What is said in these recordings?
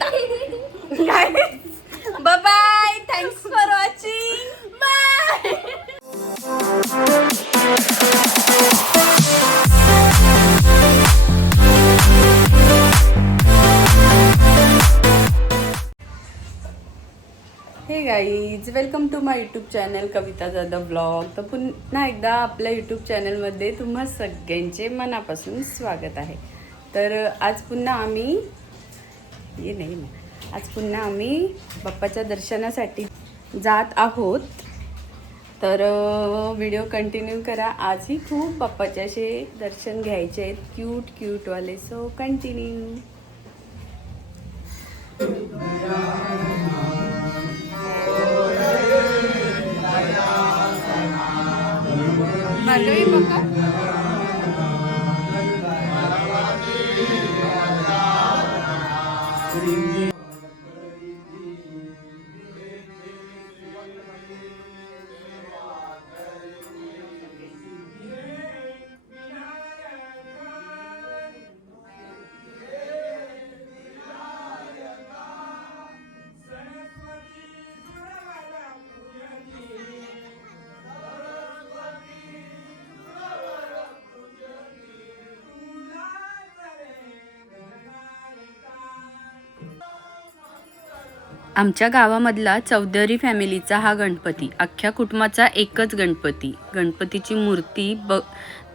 शकता bye thanks for watching hey guys welcome to my YouTube channel Kavita Jadhav blog तर पुन्हा एकदा आपल्या यूट्यूब चॅनलमध्ये तुम्हा सगळ्यांचे मनापासून स्वागत आहे. तर आज पुन्हा आम्ही ये नाही ना. आज पुन्हा आम्ही बाप्पाच्या दर्शनासाठी जात आहोत. तर व्हिडिओ कंटिन्यू करा. आजही खूप बाप्पाचे असे दर्शन घ्यायचे आहेत. क्यूट क्यूटवाले सो कंटिन्यू भार्गवी बघा आमच्या गावामधला चौधरी फॅमिलीचा हा गणपती. अख्ख्या कुटुंबाचा एकच गणपती. गणपतीची मूर्ती ब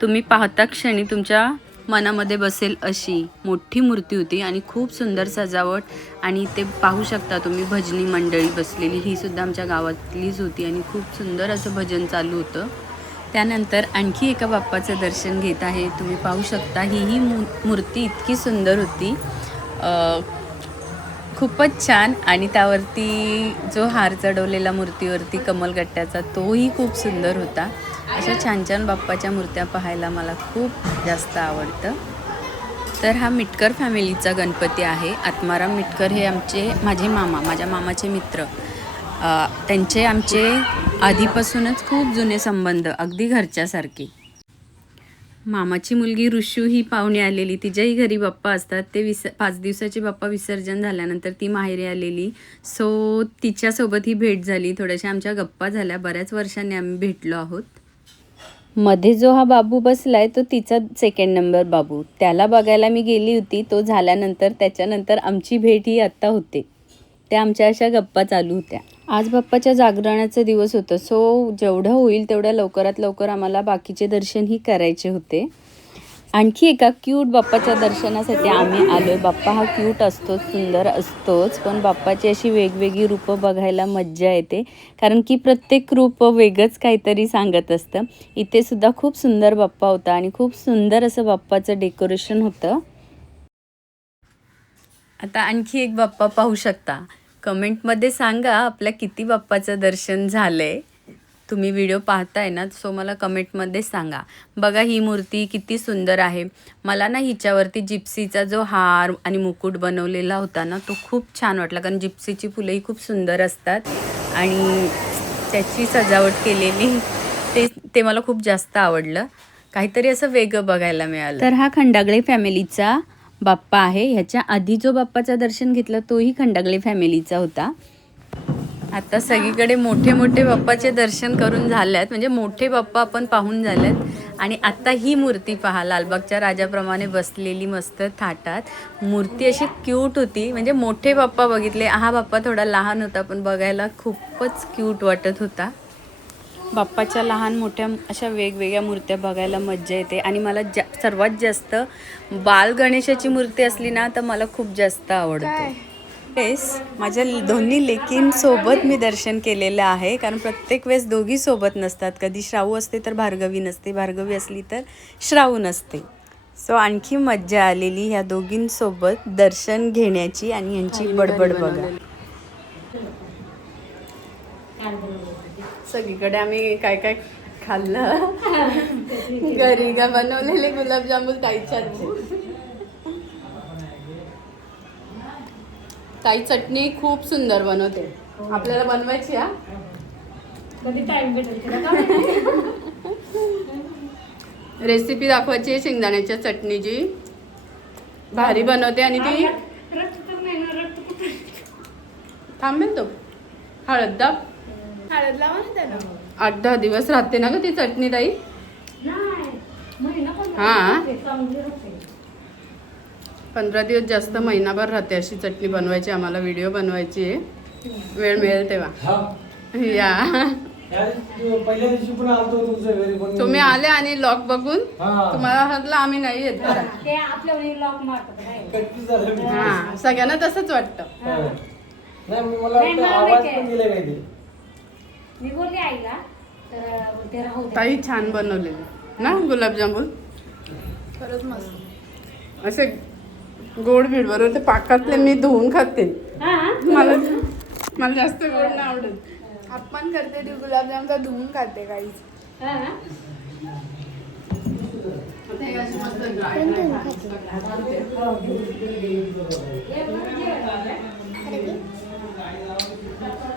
तुम्ही पाहता क्षणी तुमच्या मनामध्ये बसेल अशी मोठी मूर्ती होती आणि खूप सुंदर सजावट आणि ते पाहू शकता तुम्ही भजनी मंडळी बसलेली. ही सुद्धा आमच्या गावातलीच होती आणि खूप सुंदर असं भजन चालू होतं. त्यानंतर आणखी एका बाप्पाचं दर्शन घेत आहे. तुम्ही पाहू शकता ही ही मू मूर्ती इतकी सुंदर होती. खूपच छान. आणि त्यावरती जो हार चढवलेला मूर्तीवरती कमलगट्ट्याचा तोही खूप सुंदर होता. अशा छान छान बाप्पाच्या मूर्त्या पाहायला मला खूप जास्त आवडतं. तर हा मिटकर फॅमिलीचा गणपती आहे. आत्माराम मिटकर हे आमचे माझे मामा माझ्या मामाचे मित्र. त्यांचे आमचे आधीपासूनच खूप जुने संबंध अगदी घरच्यासारखे. मामाची मुलगी ऋषू ही पाहुणे आलेली. तिच्याही घरी बाप्पा असतात. ते विस पाच दिवसाचे बाप्पा विसर्जन झाल्यानंतर ती माहेरी आलेली. सो तिच्यासोबत ही भेट झाली. थोड्याशा आमच्या गप्पा झाल्या. बऱ्याच वर्षांनी आम्ही भेटलो आहोत. मध्ये जो हा बाबू बसलाय तो तिचा सेकंड नंबर बाबू. त्याला बघायला मी गेली होती. तो झाल्यानंतर त्याच्यानंतर आमची भेट ही आत्ता होते. त्या आमच्या अशा गप्पा चालू होत्या. आज बाप्पाच्या जागरणाचा दिवस होतं. सो जेवढं होईल तेवढ्या लवकरात लवकर आम्हाला बाकीचे दर्शनही करायचे होते. आणखी एका क्यूट बाप्पाच्या दर्शनासाठी आम्ही आलो आहे बाप्पा हा क्यूट असतोच सुंदर असतोच पण बाप्पाची अशी वेगवेगळी रूपं बघायला मज्जा येते. कारण की प्रत्येक रूप वेगळंच काहीतरी सांगत असतं. इथे सुद्धा खूप सुंदर बाप्पा होता आणि खूप सुंदर असं बाप्पाचं डेकोरेशन होतं. आता आणखी एक बाप्पा पाहू शकता. कमेंटमध्ये सांगा आपल्या किती बाप्पाचं दर्शन झालंय. तुम्ही व्हिडिओ पाहताय ना सो मला कमेंटमध्ये सांगा. बघा ही मूर्ती किती सुंदर आहे. मला ना हिच्यावरती जिप्सीचा जो हार आणि मुकुट बनवलेला होता ना तो खूप छान वाटला. कारण जिप्सीची फुलंही खूप सुंदर असतात. आणि त्याची सजावट केलेली ते ते मला खूप जास्त आवडलं. काहीतरी असं वेगळं बघायला मिळालं. तर हा खंडागळे फॅमिलीचा बाप्पा आहे. ह्याच्या आधी जो बाप्पाचं दर्शन घेतलं तोही खंडागळे फॅमिलीचा होता. आता सगळीकडे मोठे मोठे बाप्पाचे दर्शन करून झाल्यात. म्हणजे मोठे बाप्पा आपण पाहून झाल्यात. आणि आता ही मूर्ती पहा लालबागच्या राजाप्रमाणे बसलेली मस्त थाटात. मूर्ती अशी क्यूट होती. म्हणजे मोठे बाप्पा बघितले. हा बाप्पा थोडा लहान होता पण बघायला खूपच क्यूट वाटत होता. बाप्पाच्या लहान मोठ्या अशा वेगवेगळ्या मूर्त्या बघायला मज्जा येते. आणि मला जा सर्वात जास्त बाल गणेशाची मूर्ती असली ना तर मला खूप जास्त आवडते. वेळेस माझ्या दोन्ही लेकींसोबत मी दर्शन केलेलं आहे. कारण प्रत्येक वेळेस दोघी सोबत नसतात. कधी श्रावू असते तर भार्गवी नसते. भार्गवी असली तर श्रावू नसते. सो आणखी मज्जा आलेली ह्या दोघींसोबत दर्शन घेण्याची आणि यांची बडबड बघा. सगळीकडे आम्ही काय काय खाल्लं. घरी का बनवलेले गुलाबजामुन ताईच्या. ताई चटणी खूप सुंदर बनवते. आपल्याला बनवायची हा? कधी टाइम भेटेल रेसिपी दाखवायची आहे शेंगदाण्याच्या चटणीची. भारी बनवते आणि ती. थांबेल तो. हळद दाब. हळद लावा ना त्याला. आठ दहा दिवस राहते ना ग ती चटणी ताई? नाही महिना पण हा. पंधरा दिवस जास्त महिनाभर राहते अशी चटणी बनवायची आम्हाला व्हिडिओ बनवायची आहे. वेळ मिळेल तेव्हा. हा. या. या दिवशी- पहिल्या दिवशी पण आलतो तुमच्या घरी पण तुम्ही आले आणि लॉक बघून? हा. तुम्हाला हरला आम्ही नाही येत कटकी झालं मी. हा सगळ्यांना तसंच वाटतं. नाही मला वाटतं आवाज पण आहे. दिला काही मी बोलली आईला तर ते राहू दे. ताई छान बनवलेली. ना गुलाबजामुन? खरंच मस्त. असे गोड भीड बरोबर ते पाकातले मी धुवून खाते. हा मला मला जास्त गोड नाही आवडत. आपण करते ती गुलाबजाम तर धुवून खाते काहीच. हा हे. dry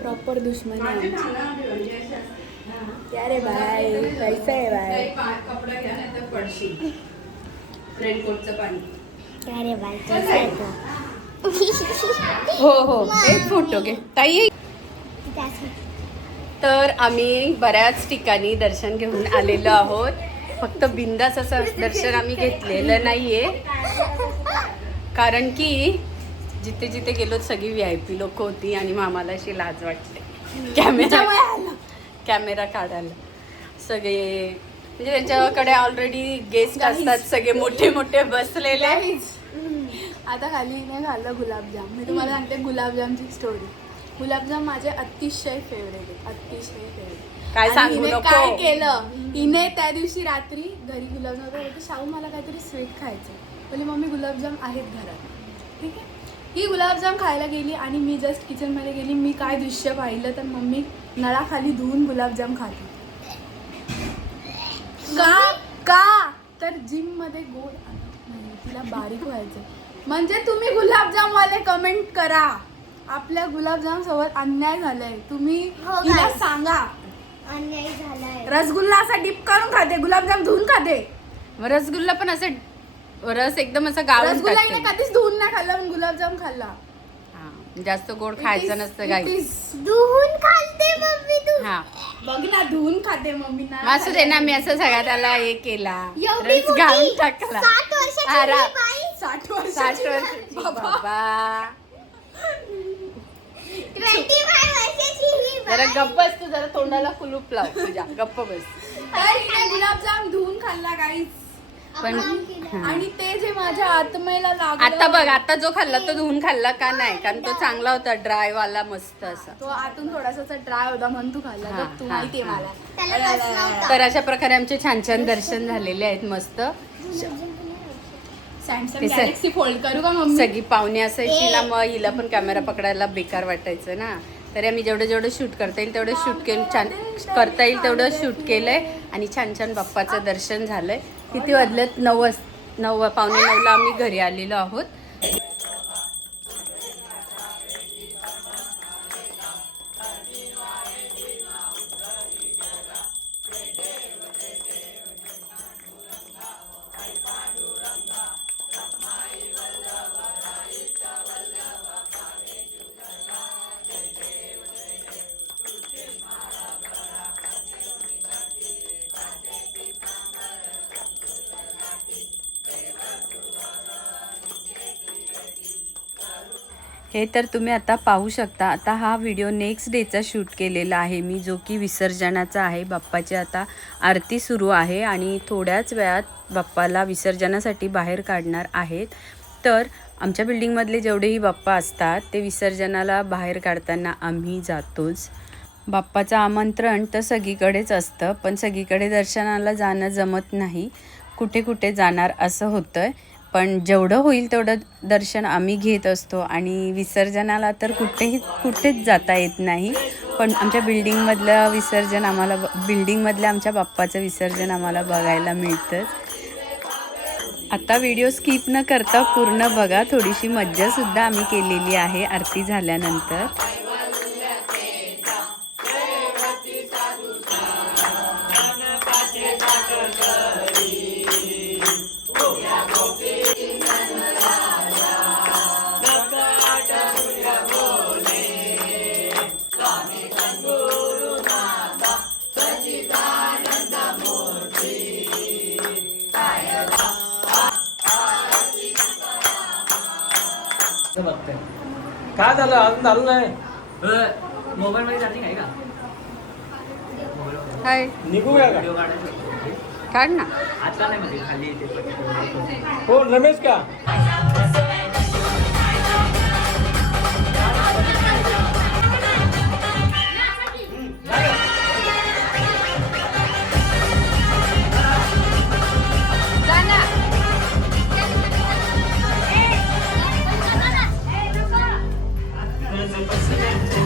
प्रॉपर दुश्मनी आहे. अरे बाय कैसा आहे बाय कपडा घ्या नाही तर पडशील रेनकोटचं पाणी. अरे बाय कैसा आहे हो हो एक फोटो घे. ताई तर आम्ही बऱ्याच ठिकाणी दर्शन घेऊन आलेलो आहोत. फक्त बिंदास असं दर्शन आम्ही घेतलेलं नाहीये. कारण की जिथे जिथे गेलो सगळी व्ही आय पी लोक होती आणि मग आम्हाला अशी लाज वाटते कॅमेरा कॅमेरा काढायला. सगळे म्हणजे त्यांच्याकडे ऑलरेडी गेस्ट असतात सगळे मोठे मोठे बसलेले. आता खाली नाही खाल्लं गुलाबजाम. मी तुम्हाला सांगते गुलाबजामची स्टोरी गुलाबजाम माझे अतिशय फेवरेट आहे अतिशय फेवरेट काय सांगू हिने नको. काय केलं? हिने त्या दिवशी रात्री घरी गुलाबजाम होते. बोलते, शाहू मला काहीतरी स्वीट खायचं बोली मम्मी गुलाबजाम आहेत घरात. ठीक आहे? ही गुलाबजाम खायला गेली आणि मी जस्ट किचनमध्ये गेली. मी काय दृश्य पाहिलं तर मम्मी नळाखाली धुवून गुलाबजाम खाते. का? का? तर जिममध्ये गोड आणत नाही तिला बारीक व्हायचं म्हणजे तुम्ही गुलाबजाम वाले कमेंट करा. आपल्या गुलाबजाम सोबत अन्याय झालाय. तुम्ही हो, guys. सांगा. अन्याय झालाय. रसगुल्ला असा डिप करून खाते गुलाबजाम धुवून खाते. रसगुल्ला पण असं रस एकदम असं गाळून रसगुल्ला हिने टाकते कधीच धुवून नाही खाल्ला पण गुलाबजाम खाल्ला. हा, जास्त गोड खायचं नसतं is- धुवून खालते मम्मी तू. हा. बघ ना धुवून खाते मम्मी ना. असू दे ना मी असं सगळ्यात त्याला हे केला. एवढी रस गाळून मोठी टाकला. सात वर्षाची रा- बाई. साठ साठ वर्षाची वर्षाची बाबा. बाबा ट्वेंटी फाय वर्षाची ही जरा गप्प बस तू जरा तोंडाला कुलूप लाव तुझ्या. गप्प बस. तर गुलाबजाम धुवून खाल्ला काहीच पण. आणि ते जे माझ्या आत्मेला लागलं आता बघ आता जो खाल्ला तो धुवून खाल्ला का नाही? कारण तो चांगला होता ड्राय वाला मस्त असा. तो आतून थोडासा ड्राय होता म्हणून तू खाल्ला. हा, तू हा, माहितीये हा. मला. तर अशा प्रकारे आमचे छान छान दर्शन झालेले आहेत मस्त. सॅमसंग ते स- गॅलेक्सी फोल्ड करू का मम्मी? सगळी पाहुणे असायची ना मग हिला पण कॅमेरा पकडायला बेकार वाटायचं ना. तरी आम्ही जेवढं जेवढं शूट करता येईल तेवढं शूट केलं. छान करता येईल तेवढं शूट केलंय. आणि छान छान बाप्पाचं दर्शन झालंय. किती वाजलेत? नऊ वाज नऊ पावणे नऊला आम्ही घरी आलेलो आहोत. हे तर तुम्ही आता पाहू शकता. आता हा व्हिडिओ नेक्स्ट डेचा शूट केलेला आहे मी जो की विसर्जनाचा आहे. बाप्पाची आता आरती सुरू आहे आणि थोड्याच वेळात बाप्पाला विसर्जनासाठी बाहेर काढणार आहेत. तर आमच्या बिल्डिंगमधले जेवढेही बाप्पा असतात ते विसर्जनाला बाहेर काढताना आम्ही जातोच. बाप्पाचं आमंत्रण तर सगळीकडेच असतं पण सगळीकडे दर्शनाला जाणं जमत नाही. कुठे कुठे जाणार असं होतं आहे पण जेवढं होईल तेवढं दर्शन आम्ही घेत असतो आणि विसर्जनाला तर कुठेही कुठेच जाता येत नाही. पण आमच्या बिल्डिंगमधलं विसर्जन आम्हाला बिल्डिंगमधल्या आमच्या बाप्पाचं विसर्जन आम्हाला बघायला मिळतंच. आता व्हिडिओ स्किप न करता पूर्ण बघा. थोडीशी मज्जासुद्धा आम्ही केलेली आहे आरती झाल्यानंतर. काय झालं? अजून चालू नाही. मोबाईल मध्ये चार्जिंग आहे का? हाय. निघूया का? व्हिडिओ काढायचा. काढ ना. आता नाही म्हणजे खाली हो रमेश का? गणपतीचा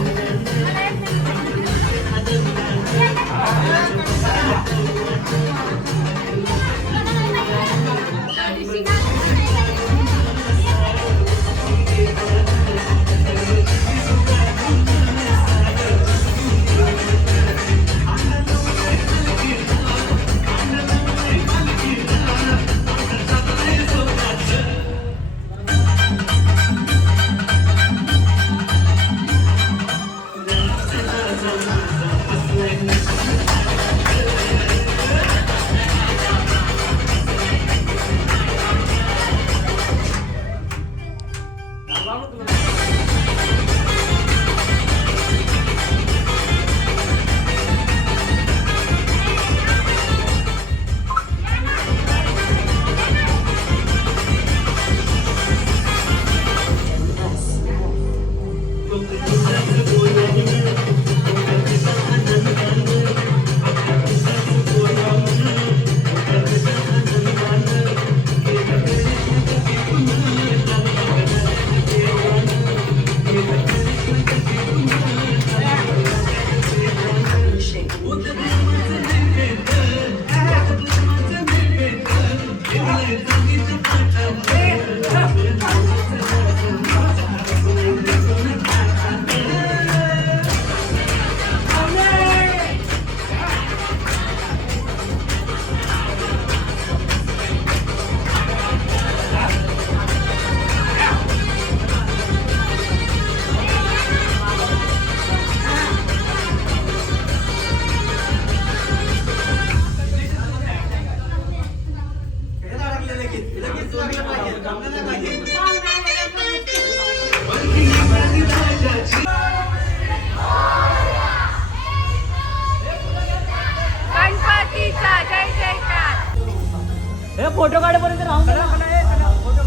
फोटो काढेपर्यंत राहून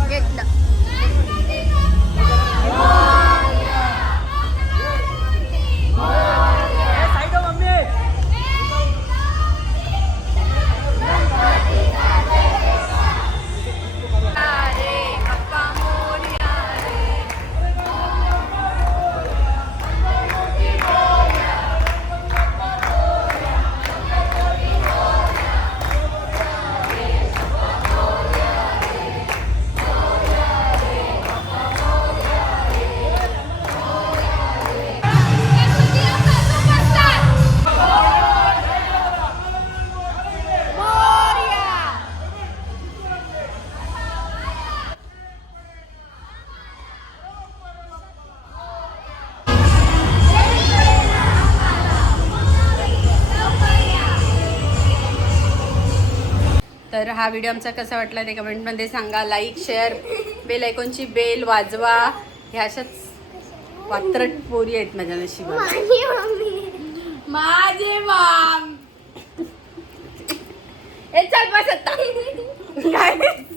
घेतलं. तर हा व्हिडिओ आमचा कसा वाटला ते कमेंटमध्ये सांगा. लाईक शेअर बेल आयकॉनची बेल वाजवा. ह्या अशाच वात्रट पोरी आहेत माझ्या नशिबात. माझी माम. चल बस आता.